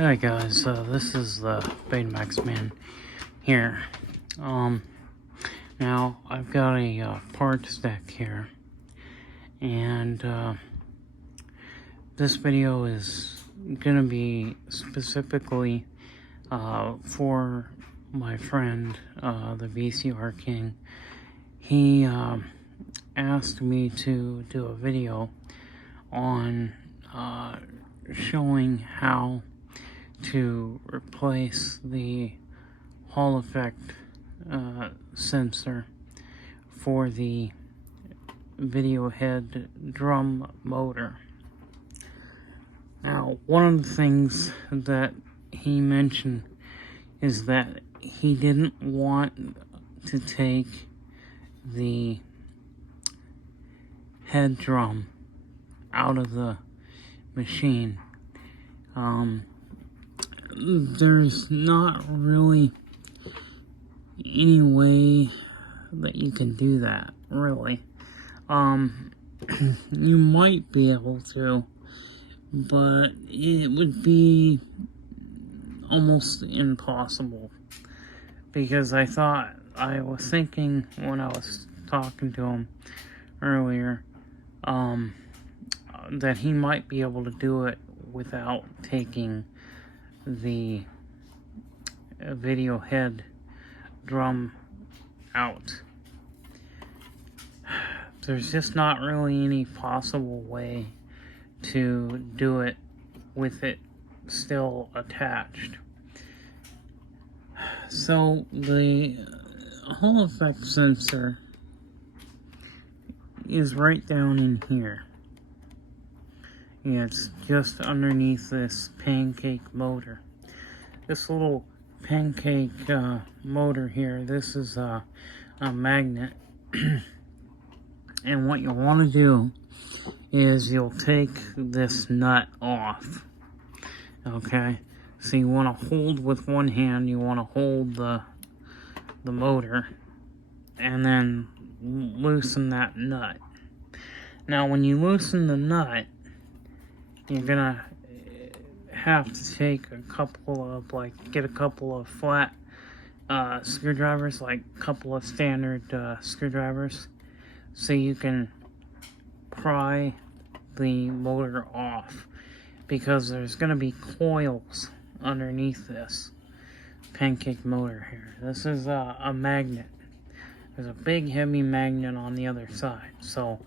Hi guys, this is the Betamax Man here. Now I've got a parts deck here, and this video is gonna be specifically for my friend, the VCR King. He asked me to do a video on showing how to replace the Hall effect sensor for the video head drum motor. Now, one of the things that he mentioned is that he didn't want to take the head drum out of the machine. There's not really any way that you can do that, really. You might be able to, but it would be almost impossible, because I was thinking when I was talking to him earlier, that he might be able to do it without taking the video head drum out. There's just not really any possible way to do it with it still attached. So the Hall effect sensor is right down in here. It's just underneath this pancake motor. This little pancake motor here, this is a magnet. And what you'll want to do is you'll take this nut off. Okay? So you want to hold with one hand, you want to hold the motor, and then loosen that nut. Now when you loosen the nut, you're gonna have to take get a couple of flat screwdrivers, like a couple of standard screwdrivers, so you can pry the motor off, because there's gonna be coils underneath this pancake motor here. This is a magnet. There's a big heavy magnet on the other side. So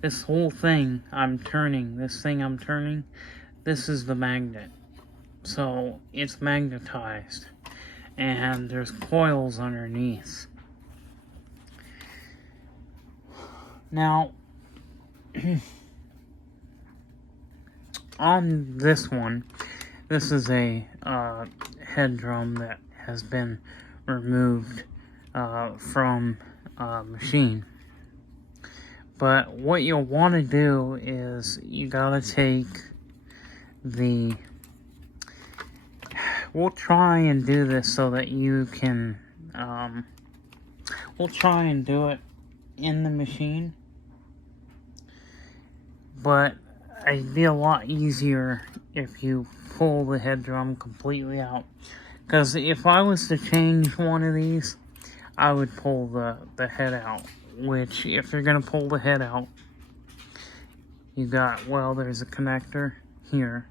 this whole thing I'm turning, this is the magnet. So it's magnetized, and there's coils underneath. Now, on this one, this is a head drum that has been removed from a machine. But what you'll want to do is you gotta take we'll try and do this so that you can, we'll try and do it in the machine, but it'd be a lot easier if you pull the head drum completely out. Because if I was to change one of these, I would pull the head out. Which, if you're going to pull the head out, you got, there's a connector here.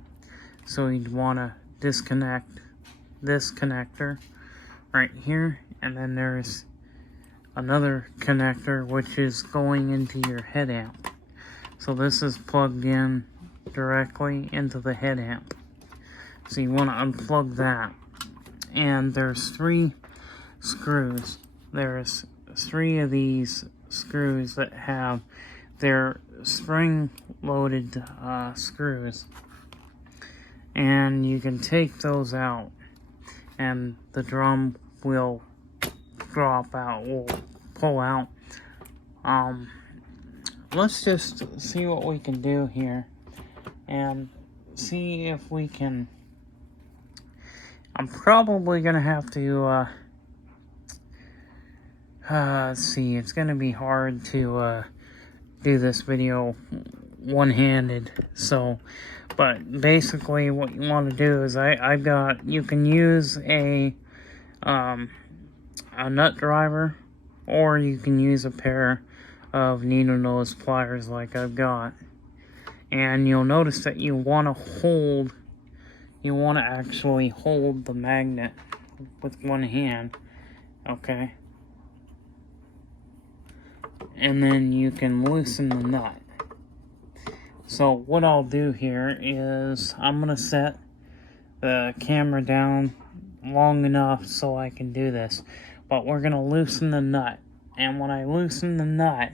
So you'd want to disconnect this connector right here. And then there's another connector which is going into your head amp. So this is plugged in directly into the head amp. So you want to unplug that. And there's 3 screws. There's 3 of these screws that have their spring-loaded screws, and you can take those out, and the drum will drop out, will pull out. Let's just see what we can do here, and see if we can. I'm probably gonna have to let's see, it's gonna be hard to do this video one-handed, so But basically what you want to do is you can use a nut driver, or you can use a pair of needle nose pliers like I've got. And you'll notice that you want to actually hold the magnet with one hand, okay? And then you can loosen the nut. So what I'll do here is I'm gonna set the camera down long enough so I can do this. But we're gonna loosen the nut. And when I loosen the nut,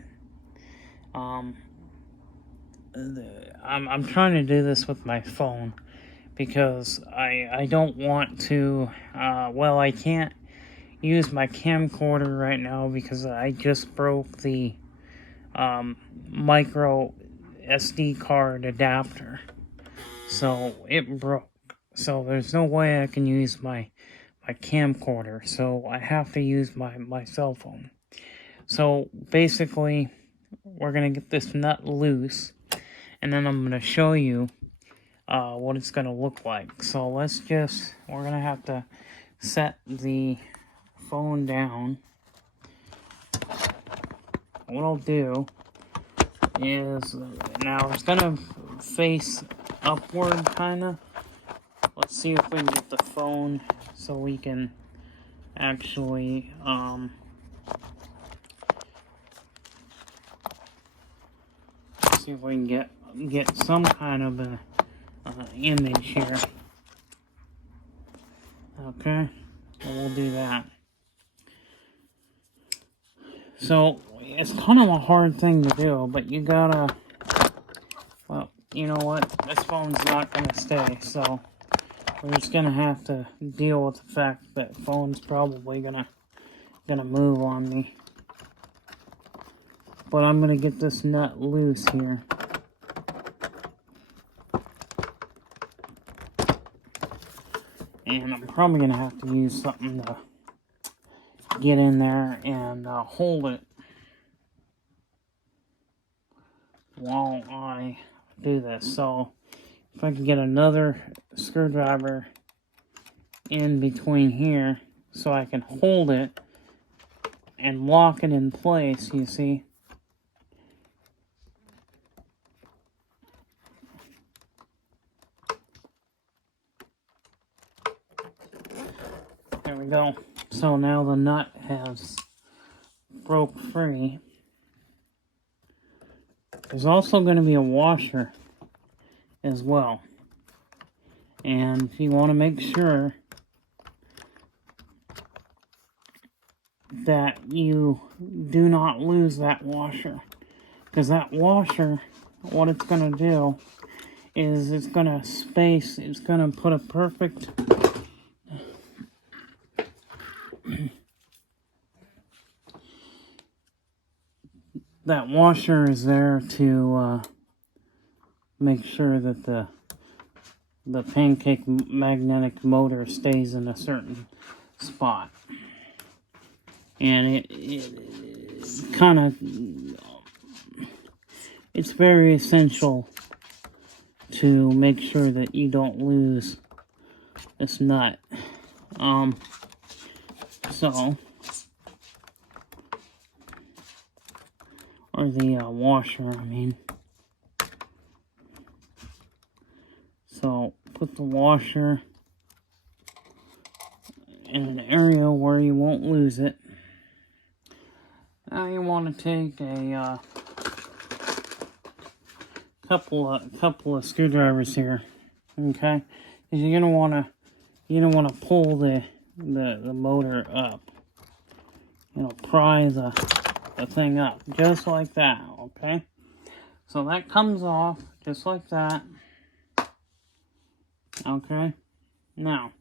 I'm trying to do this with my phone because I don't want to, I can't use my camcorder right now because I just broke the micro SD card adapter. So it broke. So there's no way I can use my camcorder. So I have to use my cell phone. So basically, we're going to get this nut loose. And then I'm going to show you what it's going to look like. So we're going to have to set the phone down. What I'll do is, now it's going to face upward, kind of. Let's see if we can get the phone so we can actually, see if we can get some kind of a image here. Okay, so we'll do that. So it's kind of a hard thing to do, but you gotta, well, you know what, this phone's not gonna stay, so we're just gonna have to deal with the fact that phone's probably gonna move on me. But I'm gonna get this nut loose here. And I'm probably gonna have to use something to get in there and hold it while I do this. So if I can get another screwdriver in between here so I can hold it and lock it in place, you see. There we go. So now the nut has broke free. There's also going to be a washer as well. And you want to make sure that you do not lose that washer. Because that washer, what it's going to do is it's going to put a perfect that washer is there to make sure that the pancake magnetic motor stays in a certain spot. And it's kind of, it's very essential to make sure that you don't lose this nut. Or the washer, I mean. So put the washer in an area where you won't lose it. Now you want to take a couple of screwdrivers here, okay? Because you're gonna want to pull the motor up. You know, pry the thing up just like that, okay? So that comes off just like that. Okay, now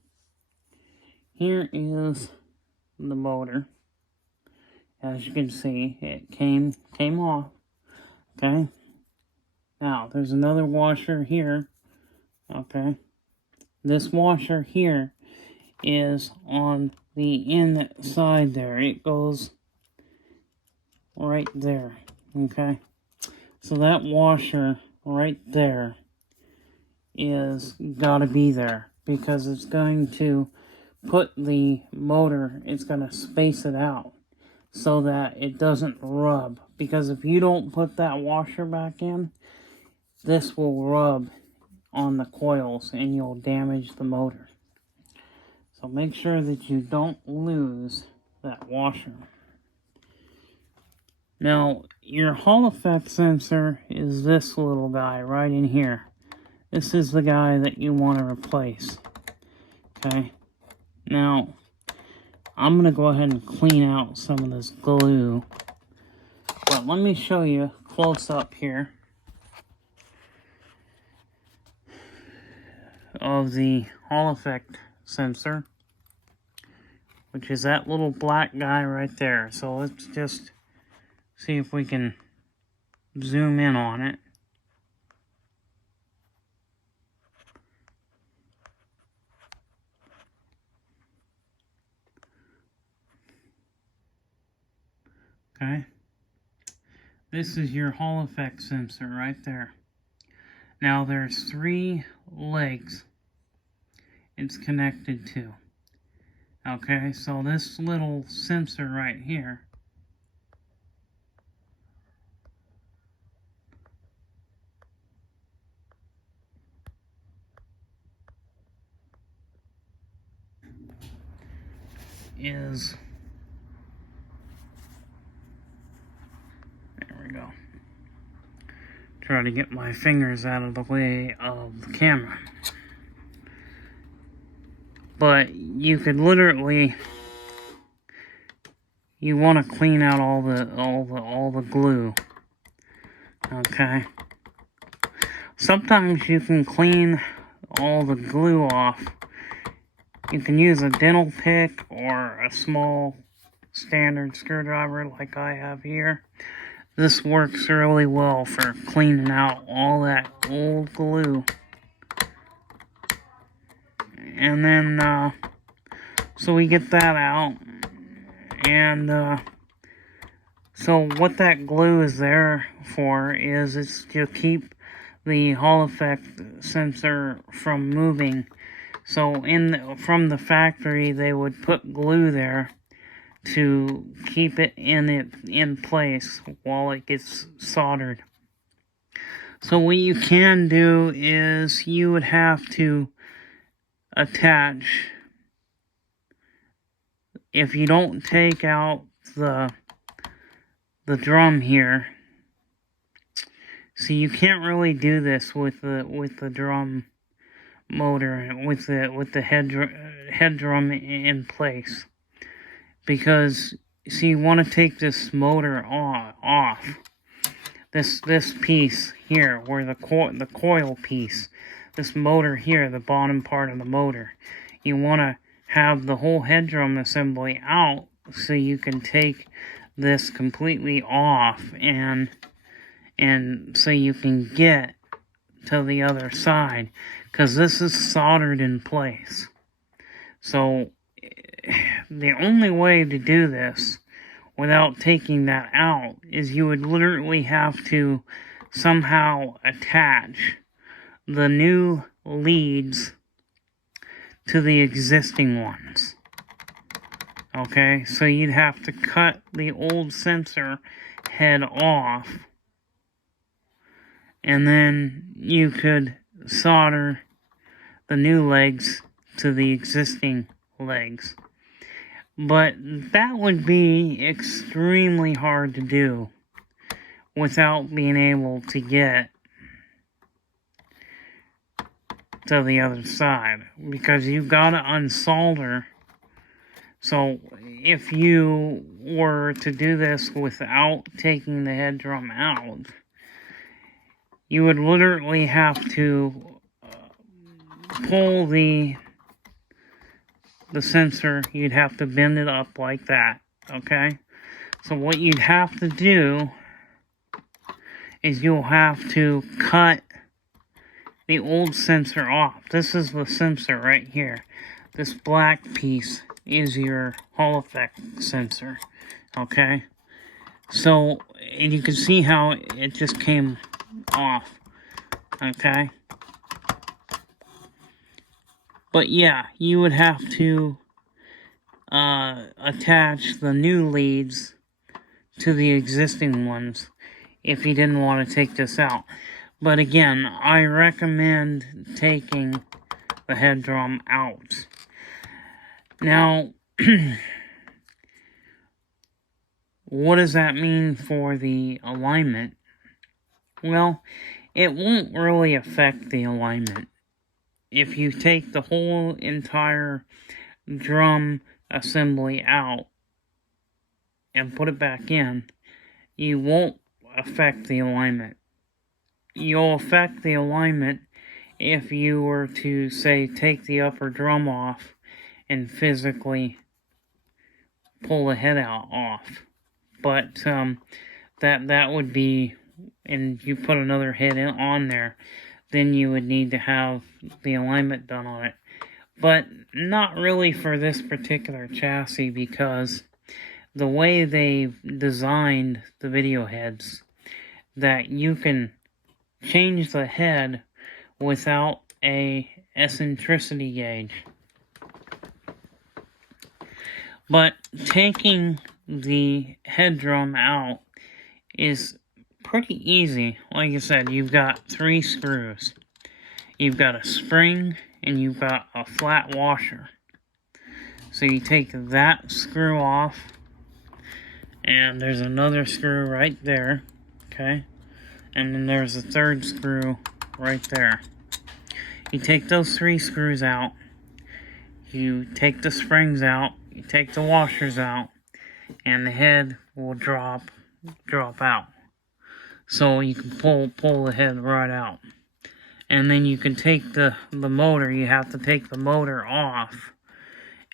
here is the motor. As you can see, it came off. Okay, now there's another washer here. Okay, this washer here is on the inside there. It goes right there. Okay, so that washer right there is gotta be there, because it's going to put the motor, it's gonna space it out so that it doesn't rub. Because if you don't put that washer back in, this will rub on the coils and you'll damage the motor. So make sure that you don't lose that washer. Now, your Hall effect sensor is this little guy right in here. This is the guy that you want to replace. Okay? Now, I'm going to go ahead and clean out some of this glue. But let me show you close up here of the Hall effect sensor, which is that little black guy right there. So let's just see if we can zoom in on it. Okay. This is your Hall effect sensor right there. Now there's 3 legs it's connected to. Okay, so this little sensor right here is, there we go. Try to get my fingers out of the way of the camera. But you could literally, you want to clean out all the glue. Okay. Sometimes you can clean all the glue off. You can use a dental pick or a small standard screwdriver like I have here. This works really well for cleaning out all that old glue. And then, so we get that out. And, so what that glue is there for is it's to keep the Hall effect sensor from moving. So from the factory, they would put glue there to keep it in place while it gets soldered. So what you can do is you would have to attach, if you don't take out the drum here. See, you can't really do this with the drum motor, with the head drum in place, because see, you want to take this motor off. This piece here, where the coil piece, this motor here, the bottom part of the motor, you want to have the whole head drum assembly out so you can take this completely off and so you can get to the other side, because this is soldered in place. So the only way to do this without taking that out is you would literally have to somehow attach the new leads to the existing ones. Okay, so you'd have to cut the old sensor head off, and then you could solder the new legs to the existing legs. But that would be extremely hard to do without being able to get to the other side, because you've got to unsolder. So if you were to do this without taking the head drum out, you would literally have to pull the sensor. You'd have to bend it up like that, okay? So what you'd have to do is you'll have to cut the old sensor off. This is the sensor right here. This black piece is your Hall effect sensor, okay? So, and you can see how it just came off, okay? But yeah, you would have to attach the new leads to the existing ones if you didn't want to take this out. But again, I recommend taking the head drum out. Now, what does that mean for the alignment? Well, it won't really affect the alignment. If you take the whole entire drum assembly out and put it back in, you won't affect the alignment. You'll affect the alignment if you were to, say, take the upper drum off and physically pull the head off. But that would be, and you put another head on there, then you would need to have the alignment done on it. But not really for this particular chassis, because the way they've designed the video heads, that you can change the head without a eccentricity gauge. But taking the head drum out is pretty easy. Like I said, you've got 3 screws. You've got a spring and you've got a flat washer. So you take that screw off, and there's another screw right there, okay? And then there's a 3rd screw right there. You take those 3 screws out, you take the springs out, you take the washers out, and the head will drop out. So you can pull the head right out. And then you can take the motor. You have to take the motor off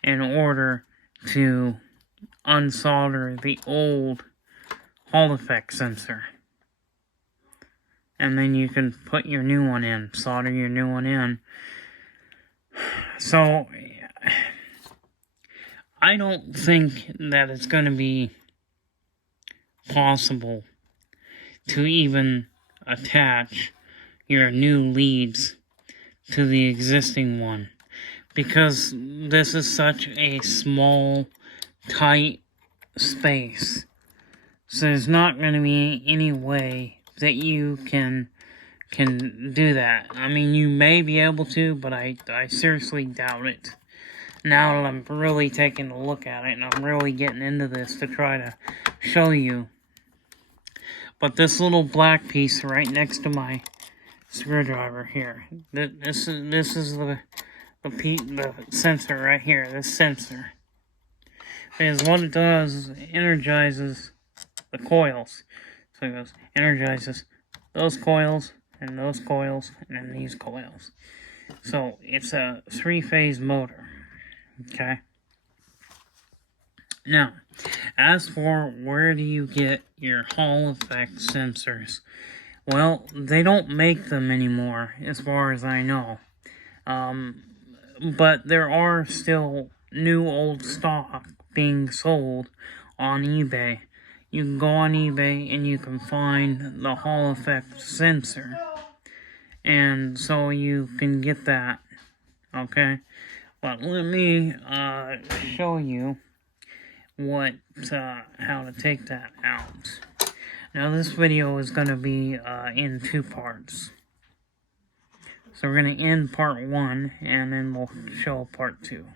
in order to unsolder the old Hall effect sensor. And then you can put your new one in, solder your new one in. So I don't think that it's going to be possible to even attach your new leads to the existing one, because this is such a small, tight space. So there's not going to be any way that you can do that. I mean, you may be able to, but I seriously doubt it. Now that I'm really taking a look at it and I'm really getting into this to try to show you. But this little black piece right next to my screwdriver here, this is the sensor right here, this sensor. Because what it does is it energizes the coils. So it goes, energizes those coils, and those coils, and then these coils. So it's a 3-phase motor. Okay. Now, as for where do you get your Hall effect sensors? Well, they don't make them anymore, as far as I know. But there are still new old stock being sold on eBay. You can go on eBay and you can find the Hall effect sensor. And so you can get that. Okay? But let me show you how to take that out. Now this video is going to be in 2 parts. So we're going to end part 1 and then we'll show part 2.